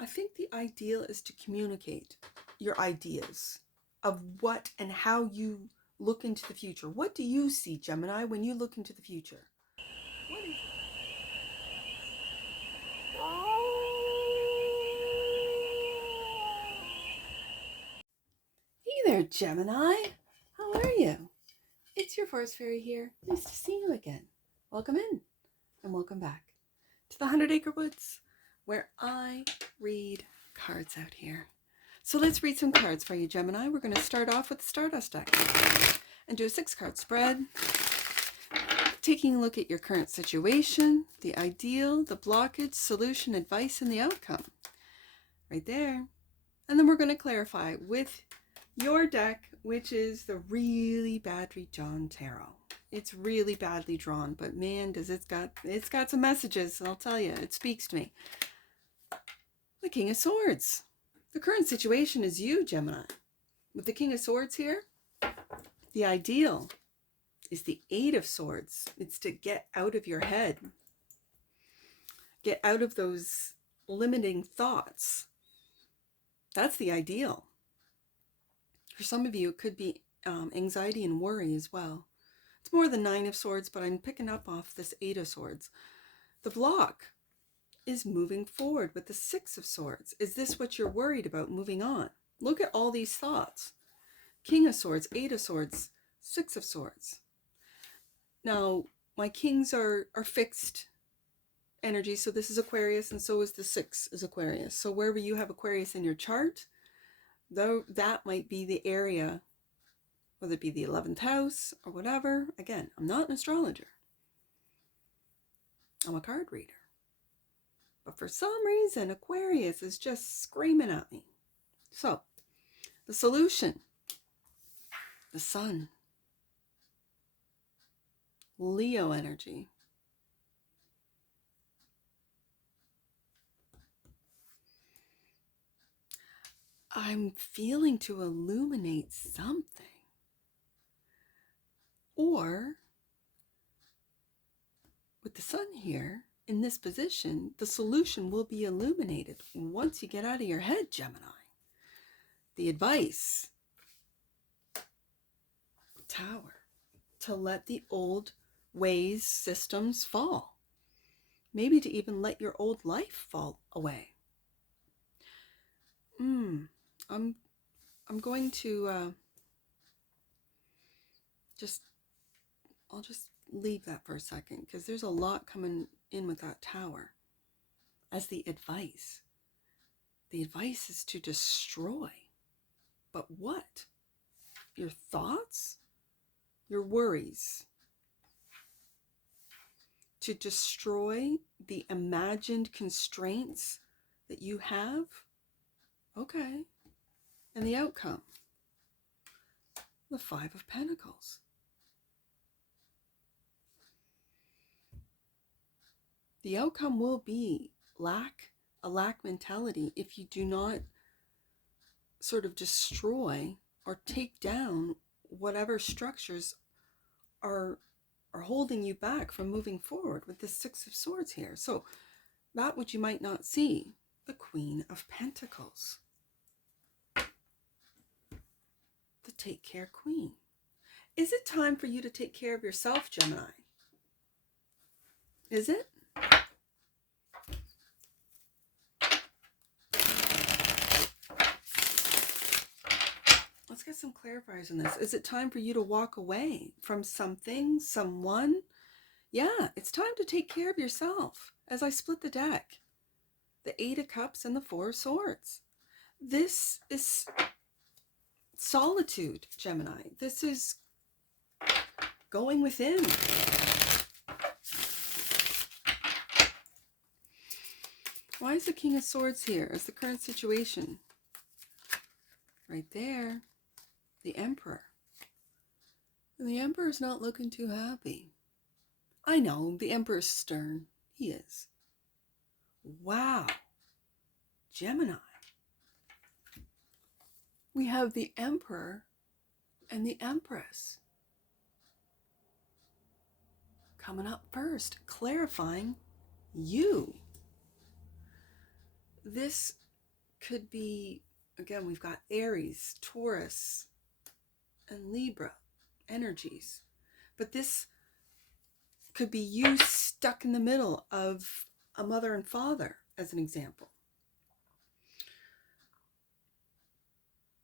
I think the ideal is to communicate your ideas of what and how you look into the future. What do you see, Gemini, when you look into the future? What is it? Hey there, Gemini. How are you? It's your forest fairy here. Nice to see you again. Welcome in and welcome back to the 100 Acre Woods, where I read cards out here. So let's read some cards for you, Gemini. We're going to start off with the Stardust deck and do a 6-card spread, taking a look at your current situation, the ideal, the blockage, solution, advice, and the outcome. Right there. And then we're going to clarify with your deck, which is the Really Badly Drawn Tarot. It's really badly drawn, but man, does it's got some messages. I'll tell you, it speaks to me. The King of Swords. The current situation is you, Gemini. With the King of Swords here, the ideal is the 8 of Swords. It's to get out of your head. Get out of those limiting thoughts. That's the ideal. For some of you, it could be anxiety and worry as well. It's more the 9 of Swords, but I'm picking up off this 8 of Swords. The block is moving forward with the 6 of Swords. Is this what you're worried about moving on? Look at all these thoughts. King of Swords, 8 of Swords, 6 of Swords. Now, my kings are fixed energy, so this is Aquarius, and so is the 6 is Aquarius. So wherever you have Aquarius in your chart, though, that might be the area, whether it be the 11th house or whatever. Again, I'm not an astrologer. I'm a card reader. But for some reason, Aquarius is just screaming at me. So, the solution, the Sun, Leo energy. I'm feeling to illuminate something. Or, with the Sun here, in this position, the solution will be illuminated once you get out of your head, Gemini. The advice, Tower, to let the old ways, systems fall. Maybe to even let your old life fall away. I'm going to I'll just leave that for a second, because there's a lot coming in with that Tower as the advice. The advice is to destroy. But what? Your thoughts? Your worries? To destroy the imagined constraints that you have? Okay. And the outcome? The 5 of Pentacles. The outcome will be a lack mentality if you do not sort of destroy or take down whatever structures are holding you back from moving forward with the 6 of Swords here. So that which you might not see, the Queen of Pentacles. The Take Care Queen. Is it time for you to take care of yourself, Gemini? Is it? Let's get some clarifiers on this. Is it time for you to walk away from something, someone? Yeah, it's time to take care of yourself. As I split the deck, the 8 of Cups and the 4 of Swords. This is solitude, Gemini. This is going within. Why is the King of Swords here as the current situation? Right there, the Emperor. And the Emperor's not looking too happy. I know, the Emperor's stern. He is. Wow. Gemini. We have the Emperor and the Empress coming up first, clarifying you. This could be, again, we've got Aries, Taurus, and Libra energies. But this could be you stuck in the middle of a mother and father, as an example.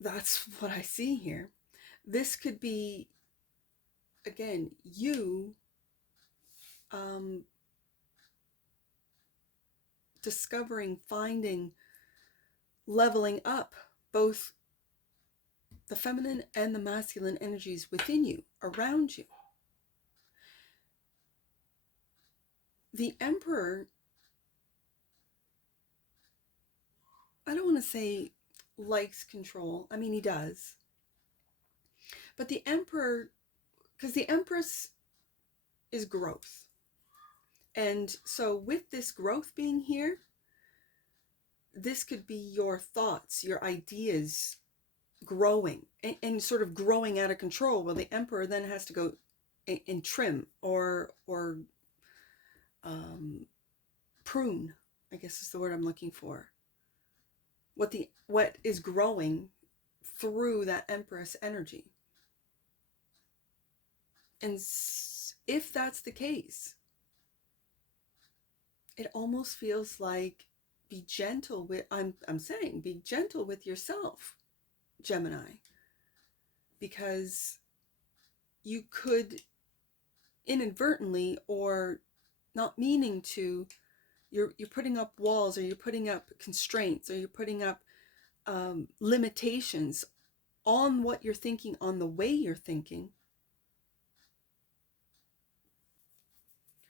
That's what I see here. This could be, again, you discovering, finding, leveling up both the feminine and the masculine energies within you, around you. The Emperor, I don't want to say likes control. I mean, he does. But the Emperor, because the Empress is growth. And so with this growth being here, this could be your thoughts, your ideas growing and sort of growing out of control. Well, the Emperor then has to go and trim or prune, I guess is the word I'm looking for. What is growing through that Empress energy. And if that's the case, it almost feels like be gentle with, I'm saying, be gentle with yourself, Gemini, because you could inadvertently or not meaning to, you're putting up walls, or you're putting up constraints, or you're putting up limitations on what you're thinking, on the way you're thinking,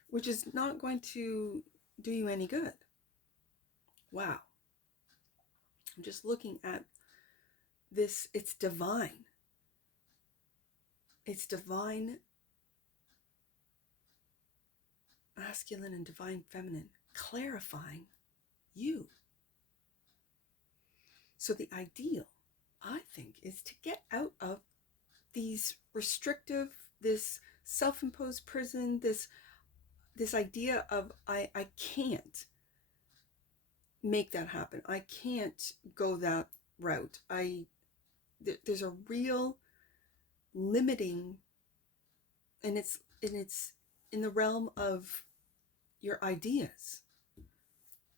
which is not going to do you any good. Wow. I'm just looking at this. It's divine. It's divine masculine and divine feminine, clarifying you. So the ideal, I think, is to get out of these restrictive, this self-imposed prison, this idea of I can't make that happen. I can't go that route. There's a real limiting, and it's in the realm of your ideas,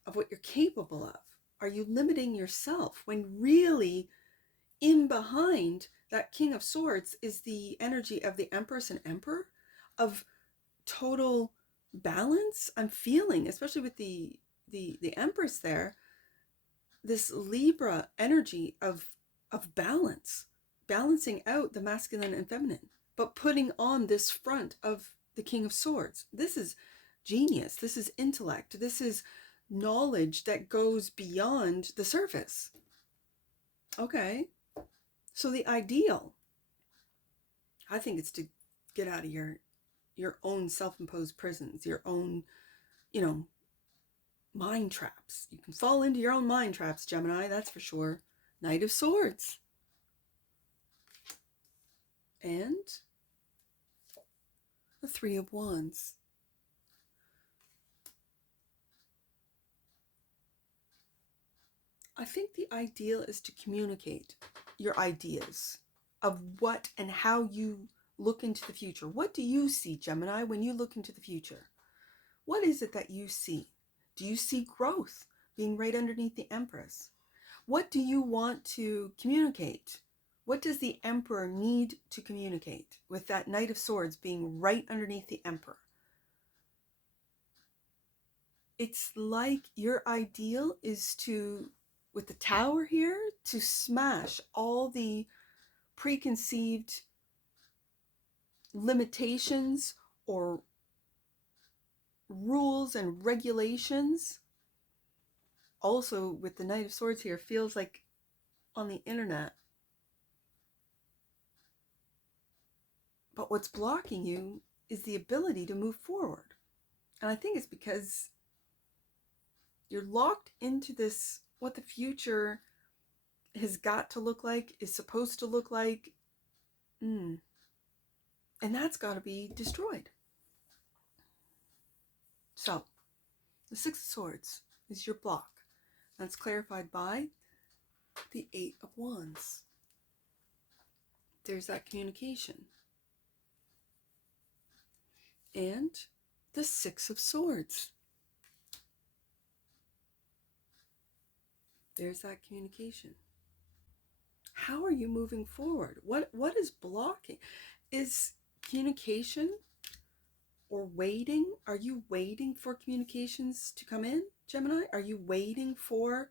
of what you're capable of. Are you limiting yourself when really in behind that King of Swords is the energy of the Empress and Emperor, of total balance? I'm feeling, especially with the Empress there, this Libra energy of balance, balancing out the masculine and feminine, but putting on this front of the King of Swords. This is genius. This is intellect. This is knowledge that goes beyond the surface. Okay. So the ideal, I think, it's to get out of your own self-imposed prisons, your own, mind traps. You can fall into your own mind traps, Gemini, that's for sure. Knight of Swords. And the Three of Wands. I think the ideal is to communicate your ideas of what and how you look into the future. What do you see, Gemini, when you look into the future? What is it that you see? Do you see growth being right underneath the Empress? What do you want to communicate? What does the Emperor need to communicate with that Knight of Swords being right underneath the Emperor? It's like your ideal is to, with the Tower here, to smash all the preconceived limitations or rules and regulations. Also, with the Knight of Swords here, feels like on the internet. But what's blocking you is the ability to move forward. And I think it's because you're locked into this, what the future has got to look like, is supposed to look like. And that's got to be destroyed. So, the Six of Swords is your block. That's clarified by the Eight of Wands. There's that communication. And the Six of Swords. There's that communication. How are you moving forward? What is blocking? Is communication or waiting? Are you waiting for communications to come in, Gemini? Are you waiting for,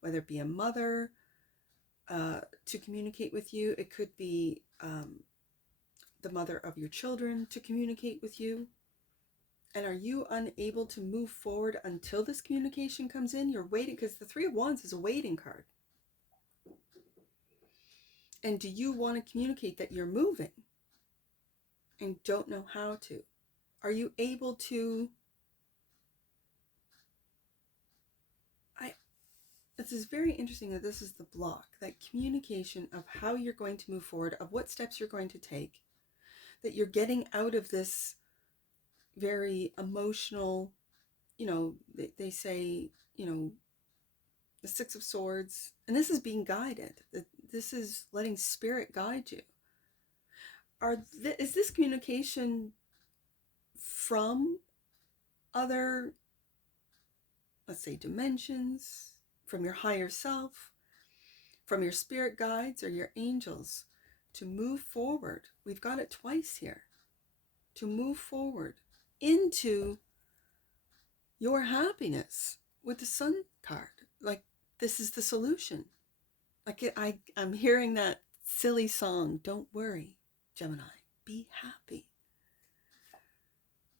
whether it be a mother to communicate with you? It could be the mother of your children to communicate with you. And are you unable to move forward until this communication comes in? You're waiting, because the Three of Wands is a waiting card. And do you want to communicate that you're moving and don't know how to? Are you able to... This is very interesting that this is the block, that communication of how you're going to move forward, of what steps you're going to take, that you're getting out of this very emotional, they say, the Six of Swords, and this is being guided. This is letting spirit guide you. Is this communication from other, let's say, dimensions, from your higher self, from your spirit guides or your angels, to move forward? We've got it twice here. To move forward into your happiness with the Sun card. Like, this is the solution. Like, I'm hearing that silly song, "Don't worry, Gemini, be happy."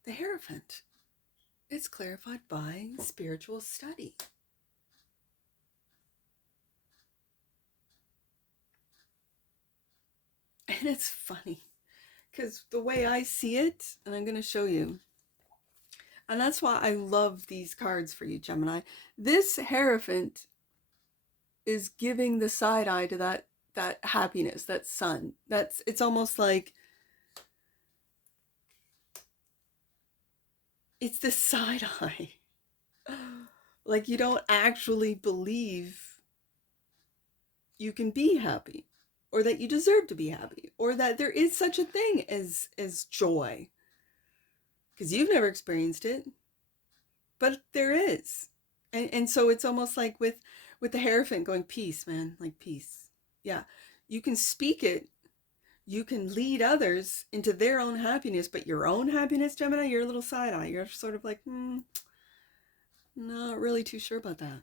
The Hierophant. It's clarified by spiritual study. And it's funny, because the way I see it, and I'm going to show you, and that's why I love these cards for you, Gemini. This Hierophant is giving the side eye to that happiness, that sun. It's almost like it's the side eye. Like, you don't actually believe you can be happy, or that you deserve to be happy, or that there is such a thing as joy, because you've never experienced it, but there is. And so it's almost like with the Hierophant going, peace, man, like peace. Yeah, you can speak it, you can lead others into their own happiness, but your own happiness, Gemini, you're a little side eye. You're sort of like, not really too sure about that.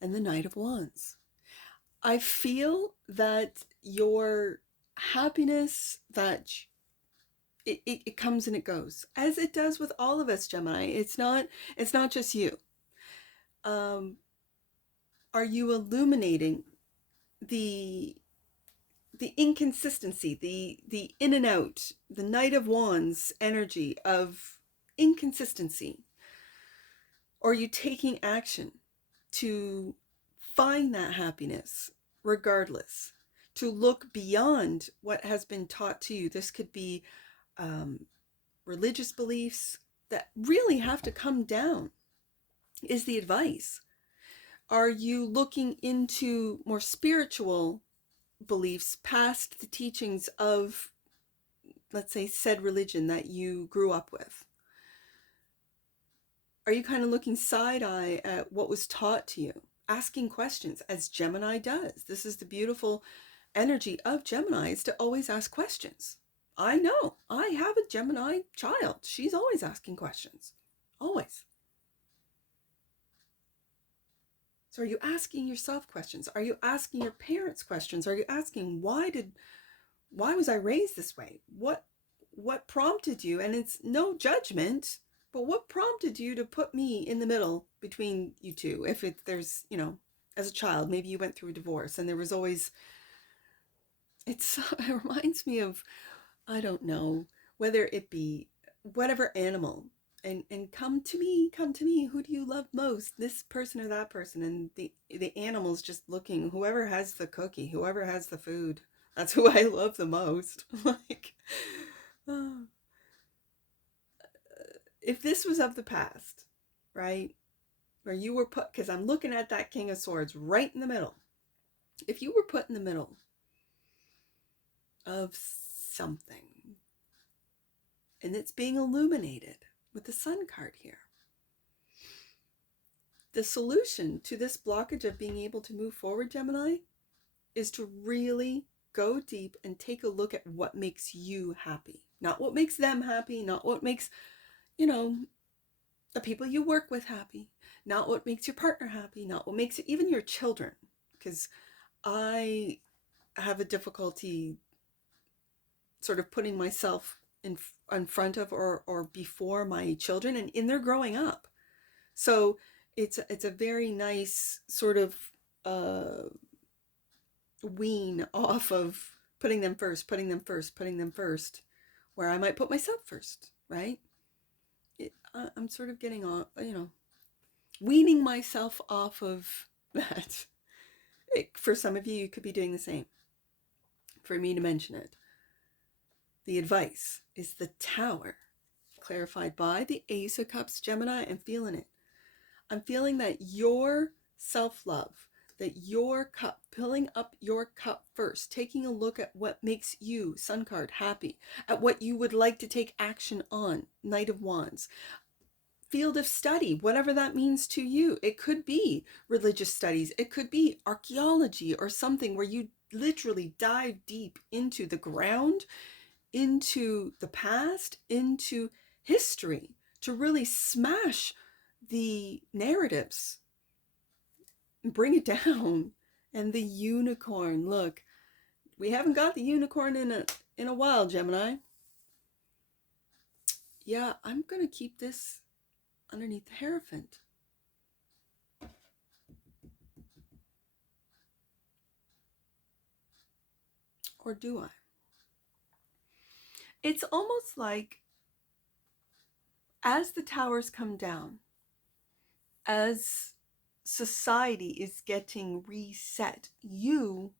And the Knight of Wands. I feel that your happiness, that it comes and it goes, as it does with all of us, Gemini. It's not just you. Are you illuminating the inconsistency, the in and out, the Knight of Wands energy of inconsistency? Or are you taking action to find that happiness regardless, to look beyond what has been taught to you? This could be religious beliefs that really have to come down, is the advice. Are you looking into more spiritual beliefs past the teachings of, let's say, said religion that you grew up with? Are you kind of looking side-eye at what was taught to you? Asking questions, as Gemini does. This is the beautiful energy of Gemini, is to always ask questions. I know. I have a Gemini child. She's always asking questions. Always. So are you asking yourself questions? Are you asking your parents questions? Are you asking, why was I raised this way? What prompted you? And it's no judgment, but what prompted you to put me in the middle between you two? If there's, as a child, maybe you went through a divorce and there was always, it reminds me of, I don't know, whether it be whatever animal, and come to me, who do you love most, this person or that person? And the animal's just looking, whoever has the cookie, whoever has the food, that's who I love the most. Like, if this was of the past, right, where you were put, because I'm looking at that King of Swords right in the middle, If you were put in the middle of something and it's being illuminated with the Sun card here, the solution to this blockage of being able to move forward, Gemini, is to really go deep and take a look at what makes you happy. Not what makes them happy, not what makes, the people you work with happy, not what makes your partner happy, not what makes even your children. Because I have a difficulty sort of putting myself in front of or before my children, and they're growing up. So it's a very nice sort of wean off of putting them first, where I might put myself first, right? I'm sort of getting on, weaning myself off of that. For some of you, you could be doing the same. For me to mention it, the advice is the Tower, clarified by the Ace of Cups, Gemini. I'm feeling it. I'm feeling that your self-love, that your cup, filling up your cup first, taking a look at what makes you, Sun card, happy, at what you would like to take action on, Knight of Wands. Field of study, whatever that means to you. It could be religious studies. It could be archaeology or something where you literally dive deep into the ground, into the past, into history, to really smash the narratives, bring it down. And the unicorn, look, we haven't got the unicorn in a while, Gemini. Yeah, I'm going to keep this underneath the Hierophant. Or do I? It's almost like as the towers come down, as society is getting reset, you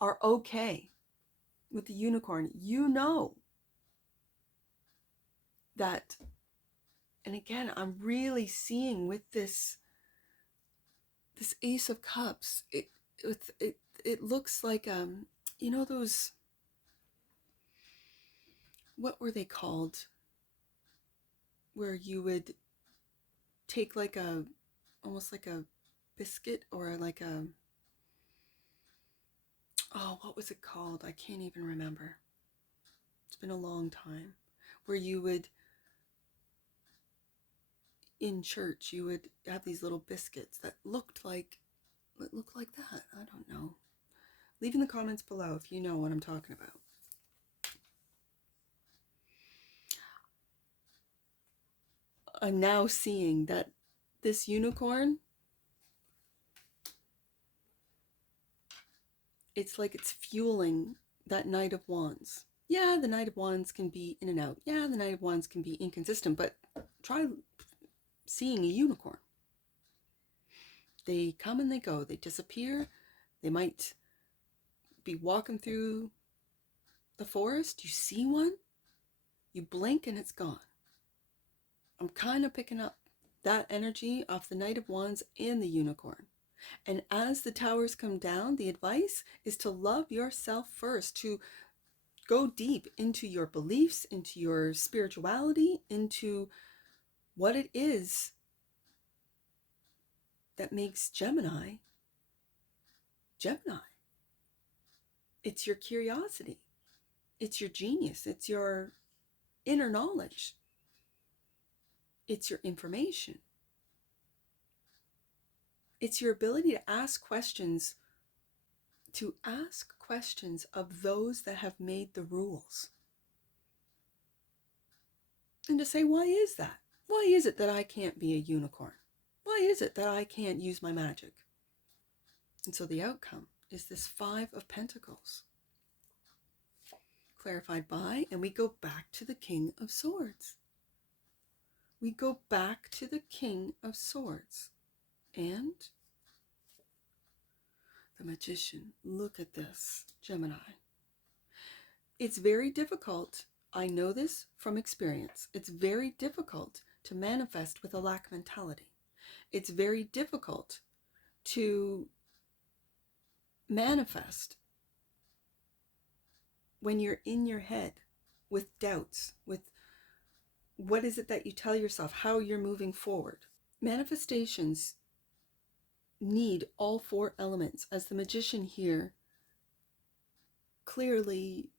are okay with the unicorn. You know that, and again, I'm really seeing with this Ace of Cups, it looks like those, what were they called, where you would take like almost like a biscuit, or like what was it called? I can't even remember. It's been a long time. Where you would, in church, you would have these little biscuits that looked like that. I don't know. Leave in the comments below if you know what I'm talking about. I'm now seeing that this unicorn, it's like it's fueling that Knight of Wands. Yeah, the Knight of Wands can be in and out. Yeah, the Knight of Wands can be inconsistent, but try seeing a unicorn. They come and they go. They disappear. They might be walking through the forest. You see one, you blink and it's gone. I'm kind of picking up that energy off the Knight of Wands and the unicorn. And as the towers come down, the advice is to love yourself first, to go deep into your beliefs, into your spirituality, into what it is that makes Gemini, Gemini. It's your curiosity. It's your genius. It's your inner knowledge. It's your information. It's your ability to ask questions of those that have made the rules. And to say, why is that? Why is it that I can't be a unicorn? Why is it that I can't use my magic? And so the outcome is this Five of Pentacles, clarified by, and we go back to the King of Swords. We go back to the King of Swords. And the Magician. Look at this, Gemini. It's very difficult. I know this from experience. It's very difficult to manifest with a lack mentality. It's very difficult to manifest when you're in your head with doubts, with what is it that you tell yourself, how you're moving forward. Manifestations need all four elements, as the magician here clearly,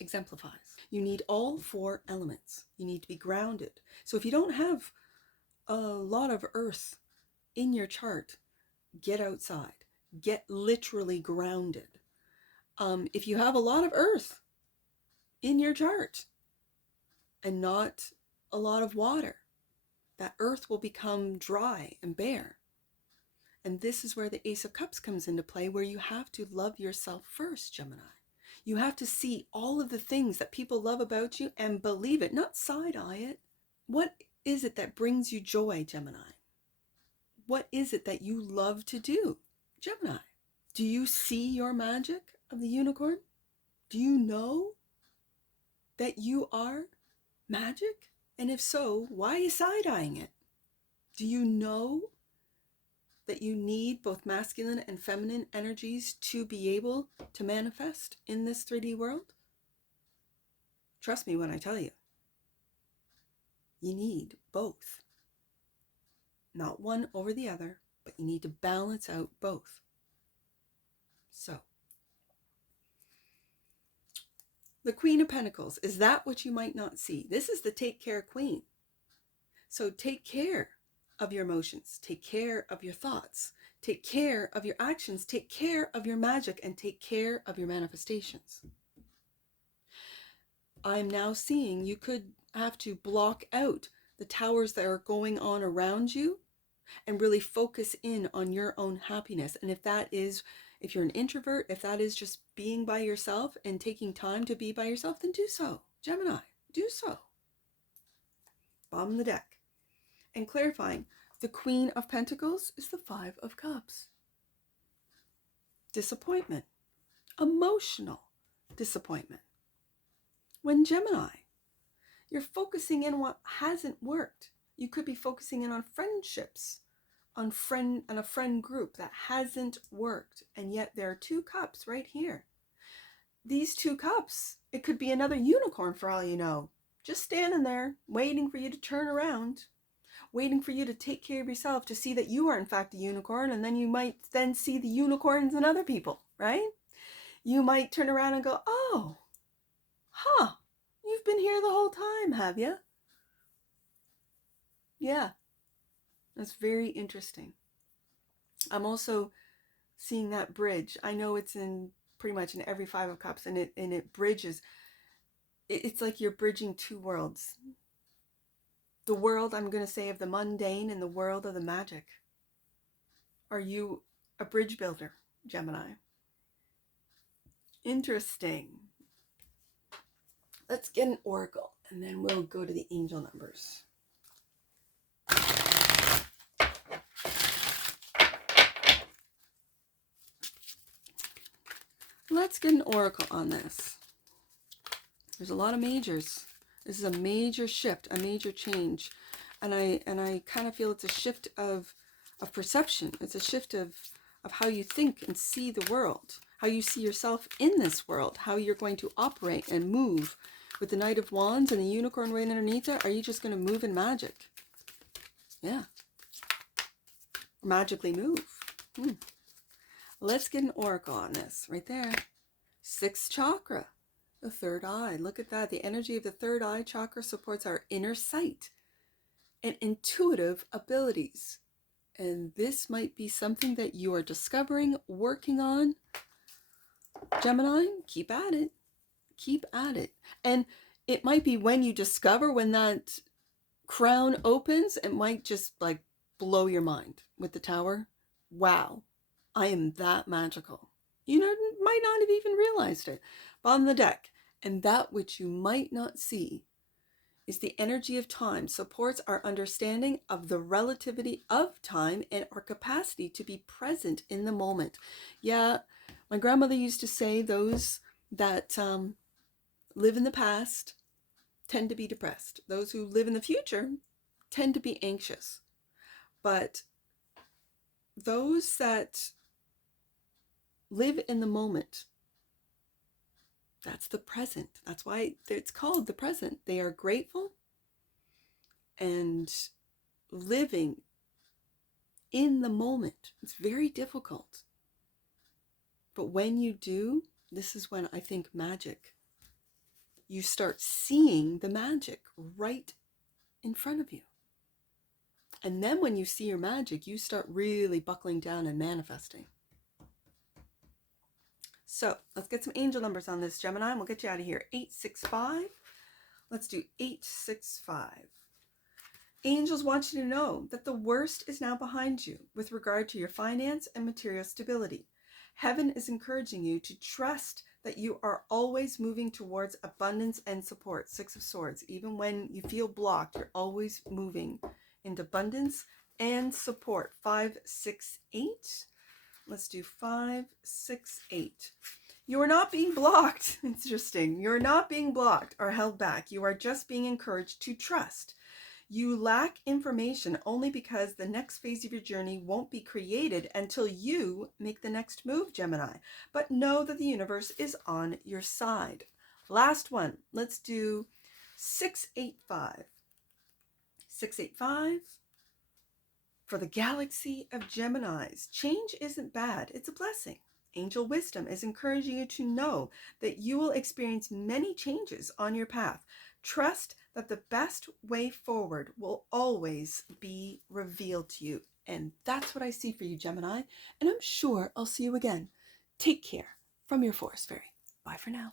exemplifies. You need all four elements. You need to be grounded. So if you don't have a lot of earth in your chart, get outside. Get literally grounded. If you have a lot of earth in your chart and not a lot of water, that earth will become dry and bare. And this is where the Ace of Cups comes into play, where you have to love yourself first, Gemini. You have to see all of the things that people love about you and believe it, not side-eye it. What is it that brings you joy, Gemini? What is it that you love to do, Gemini? Do you see your magic of the unicorn? Do you know that you are magic? And if so, why are you side-eyeing it? Do you know that you need both masculine and feminine energies to be able to manifest in this 3D world? Trust me when I tell you. You need both. Not one over the other, but you need to balance out both. So, the Queen of Pentacles, is that what you might not see? This is the take care queen. So take care of your emotions, take care of your thoughts, take care of your actions, take care of your magic, and take care of your manifestations. I'm now seeing you could have to block out the towers that are going on around you and really focus in on your own happiness. And if that is, if you're an introvert, if that is just being by yourself and taking time to be by yourself, then do so. Gemini, do so. Bottom of the deck. And clarifying, the Queen of Pentacles is the Five of Cups. Disappointment. Emotional disappointment. When Gemini, you're focusing in what hasn't worked. You could be focusing in on friendships, on a friend group that hasn't worked. And yet there are two cups right here. These two cups, it could be another unicorn for all you know. Just standing there, waiting for you to turn around, waiting for you to take care of yourself, to see that you are in fact a unicorn, and then you might then see the unicorns in other people, right? You might turn around and go, oh, you've been here the whole time, have you? Yeah, that's very interesting. I'm also seeing that bridge. I know it's in pretty much in every Five of Cups, and it bridges. It's like you're bridging two worlds. The world, I'm going to say, of the mundane and the world of the magic. Are you a bridge builder, Gemini? Interesting. Let's get an oracle, and then we'll go to the angel numbers. Let's get an oracle on this. There's a lot of majors. This is a major shift, a major change. And I kind of feel it's a shift of perception. It's a shift of how you think and see the world, how you see yourself in this world, how you're going to operate and move. With the Knight of Wands and the unicorn right underneath it, are you just going to move in magic? Yeah. Magically move. Let's get an oracle on this right there. Sixth chakra, the third eye. Look at that. The energy of the third eye chakra supports our inner sight and intuitive abilities. And this might be something that you are discovering, working on. Gemini, keep at it. Keep at it. And it might be when you discover, when that crown opens, it might just like blow your mind with the Tower. Wow, I am that magical. You know, might not have even realized it. Bottom of the deck. And that which you might not see is the energy of time, supports our understanding of the relativity of time and our capacity to be present in the moment. Yeah, my grandmother used to say those that live in the past tend to be depressed. Those who live in the future tend to be anxious. But those that live in the moment, that's the present. That's why it's called the present. They are grateful and living in the moment. It's very difficult. But when you do, this is when I think magic, you start seeing the magic right in front of you. And then when you see your magic, you start really buckling down and manifesting. So let's get some angel numbers on this, Gemini, and we'll get you out of here. 865. Let's do 865. Angels want you to know that the worst is now behind you with regard to your finance and material stability. Heaven is encouraging you to trust that you are always moving towards abundance and support. 6 of Swords. Even when you feel blocked, you're always moving into abundance and support. 5, 6, 8. Let's do 5, 6, 8. You are not being blocked. Interesting. You're not being blocked or held back. You are just being encouraged to trust. You lack information only because the next phase of your journey won't be created until you make the next move, Gemini. But know that the universe is on your side. Last one. Let's do 685. 685. For the galaxy of Geminis, change isn't bad. It's a blessing. Angel wisdom is encouraging you to know that you will experience many changes on your path. Trust that the best way forward will always be revealed to you. And that's what I see for you, Gemini. And I'm sure I'll see you again. Take care from your Forest Fairy. Bye for now.